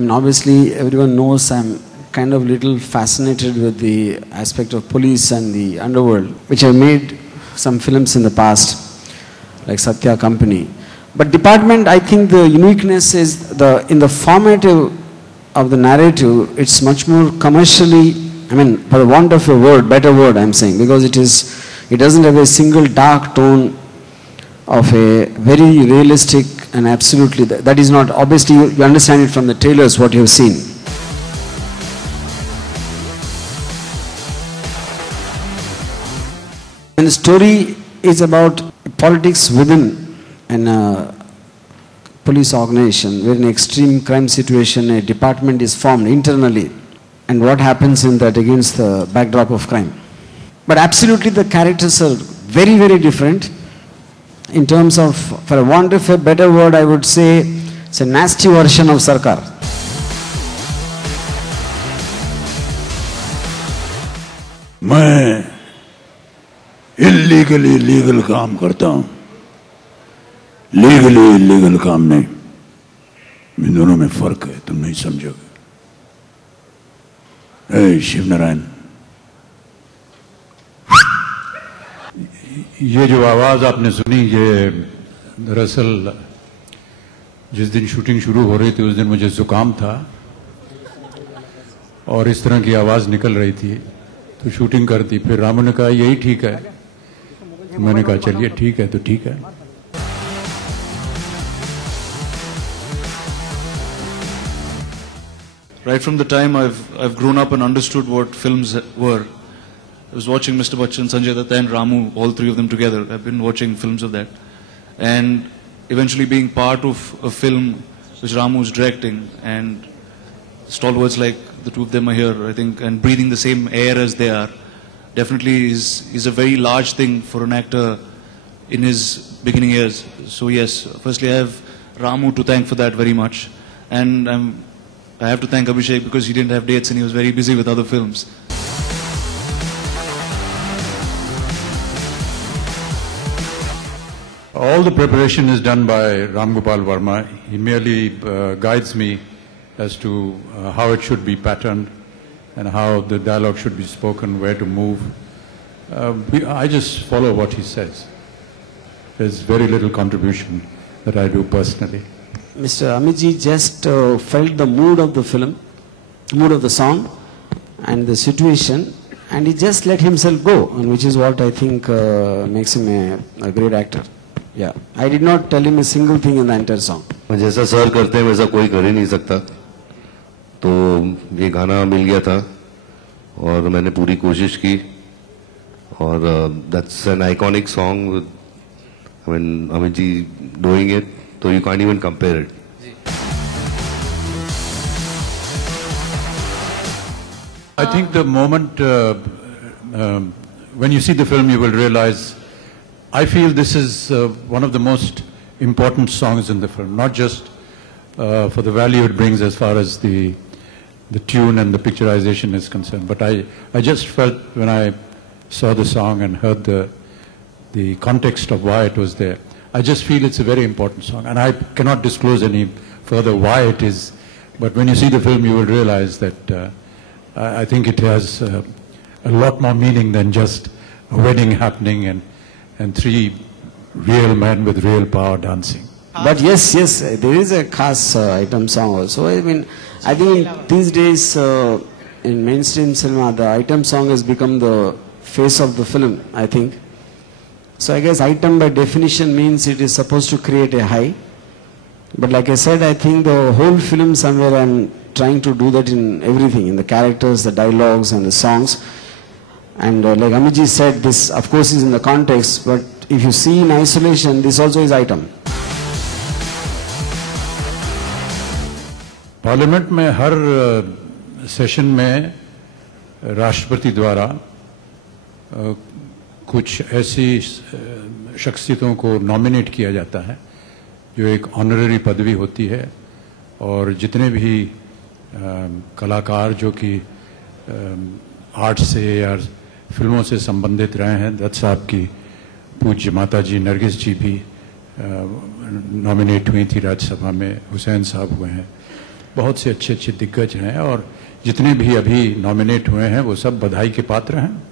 mean, obviously everyone knows I'm kind of little fascinated with the aspect of police and the underworld, which have made some films in the past, like Satya Company. But Department, I think the uniqueness is in the formative of the narrative, it's much more commercially, I mean, for the want of a word, better word I'm saying, because it doesn't have a single dark tone of a very realistic and absolutely, that is not, obviously you understand it from the trailers what you've seen. And the story is about politics within a police organization, where in an extreme crime situation a department is formed internally, and what happens in that against the backdrop of crime. But absolutely the characters are very, very different. In terms of, for want of a better word, I would say it's a nasty version of Sarkar. मैं illegally legal काम करता हूं, legally illegal काम नहीं। इन दोनों में फर्क है, तुम नहीं समझोगे। शिव नारायण, ये जो आवाज आपने सुनी, ये दरअसल जिस दिन शूटिंग शुरू हो रही थी उस दिन मुझे जुकाम था और इस तरह की आवाज निकल रही थी, तो शूटिंग कर दी। फिर रामू ने कहा यही ठीक है, तो मैंने कहा चलिए ठीक है तो ठीक है। Right from the time I've grown up and understood what films were, I was watching Mr. Bachchan, Sanjay Dutt and Ramu, all three of them together. I've been watching films of that. And eventually being part of a film which Ramu is directing, and stalwarts like the two of them are here, I think, and breathing the same air as they are, definitely is a very large thing for an actor in his beginning years. So yes, firstly I have Ramu to thank for that very much. And I have to thank Abhishek because he didn't have dates and he was very busy with other films. All the preparation is done by Ram Gopal Verma. He merely guides me as to how it should be patterned and how the dialogue should be spoken, where to move. I just follow what he says. There's very little contribution that I do personally. Mr. Amitji just felt the mood of the film, mood of the song and the situation, and he just let himself go, and which is what I think makes him a great actor. Yeah, I did not tell him a single thing in the entire song. जैसा sir करते हैं वैसा कोई कर ही नहीं सकता, तो ये गाना मिल गया था और मैंने पूरी कोशिश की, और that's an iconic song with, I mean, Amit ji doing it, so you can't even compare it. I think the moment when you see the film, you will realize, I feel this is one of the most important songs in the film, not just for the value it brings as far as the tune and the picturization is concerned, but I just felt when I saw the song and heard the context of why it was there, I just feel it's a very important song, and I cannot disclose any further why it is, but when you see the film you will realize that I think it has a lot more meaning than just a wedding happening and three real men with real power dancing. But yes, there is a khas item song also. I mean, I think these days in mainstream cinema, the item song has become the face of the film, I think. So I guess item by definition means it is supposed to create a high. But like I said, I think the whole film somewhere I'm trying to do that in everything, in the characters, the dialogues and the songs. And like Amitji said, this of course is in the context, but if you see in isolation, this also is item. Parliament में हर session में राष्ट्रपति द्वारा कुछ ऐसी शख्सियतों को nominate किया जाता है जो एक ऑनररी पदवी होती है, और जितने भी कलाकार जो कि आर्ट से या फिल्मों से संबंधित रहे हैं, दत्त साहब की पूज्य माता जी नरगिस जी भी नॉमिनेट हुई थी राज्यसभा में, हुसैन साहब हुए हैं, बहुत से अच्छे अच्छे दिग्गज हैं और जितने भी अभी नॉमिनेट हुए हैं वो सब बधाई के पात्र हैं।